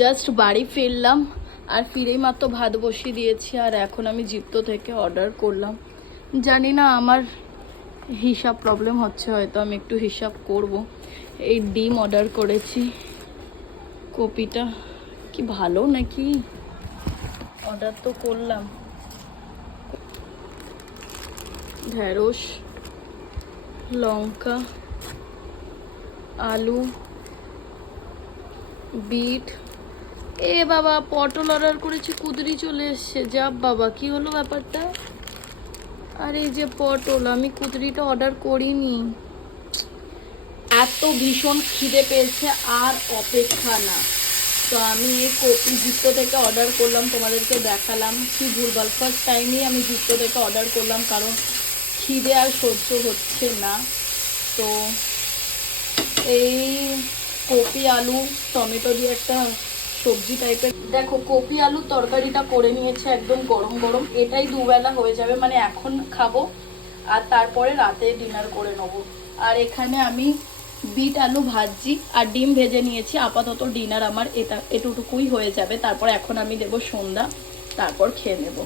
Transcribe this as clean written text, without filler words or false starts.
Just বাড়ি ফিরলাম আর ফিরেই মাত্র ভাত বসিয়ে দিয়েছি। আর এখন আমি জিপ্তো থেকে অর্ডার করলাম। জানি না আমার হিসাব প্রবলেম হচ্ছে, হয়তো আমি একটু হিসাব করব। এই ডিম অর্ডার করেছি, কপিটা কি ভালো নাকি, অর্ডার তো করলাম। ঢেঁড়স, লঙ্কা, আলু, বিট। এ বাবা, পটল অর্ডার করেছি, কুদরি চলে এসছে। যা বাবা, কি হলো ব্যাপারটা? আর এই যে পটল, আমি কুদরিটা অর্ডার করিনি। এত ভীষণ খিদে পেয়েছে, আর অপেক্ষা না। তো আমি এই কপি জিপ্তো থেকে অর্ডার করলাম, তোমাদেরকে দেখালাম কি ভুলভাল। ফার্স্ট টাইমই আমি জিপ্তো থেকে অর্ডার করলাম, কারণ খিদে আর সহ্য হচ্ছে না। তো এই কপি আলু টমেটো দিয়ে একটা সবজি টাইপের, দেখো কপি আলু তরকারিটা করে নিয়েছে একদম গরম গরম। এটাই দুবেলা হয়ে যাবে, মানে এখন খাবো আর তারপরে রাতে ডিনার করে নেবো। আর এখানে আমি বিট আলু ভাজি আর ডিম ভেজে নিয়েছি। আপাতত ডিনার আমার এটুকুই হয়ে যাবে। তারপর এখন আমি দেবো সন্ধ্যা, তারপর খেয়ে নেবো।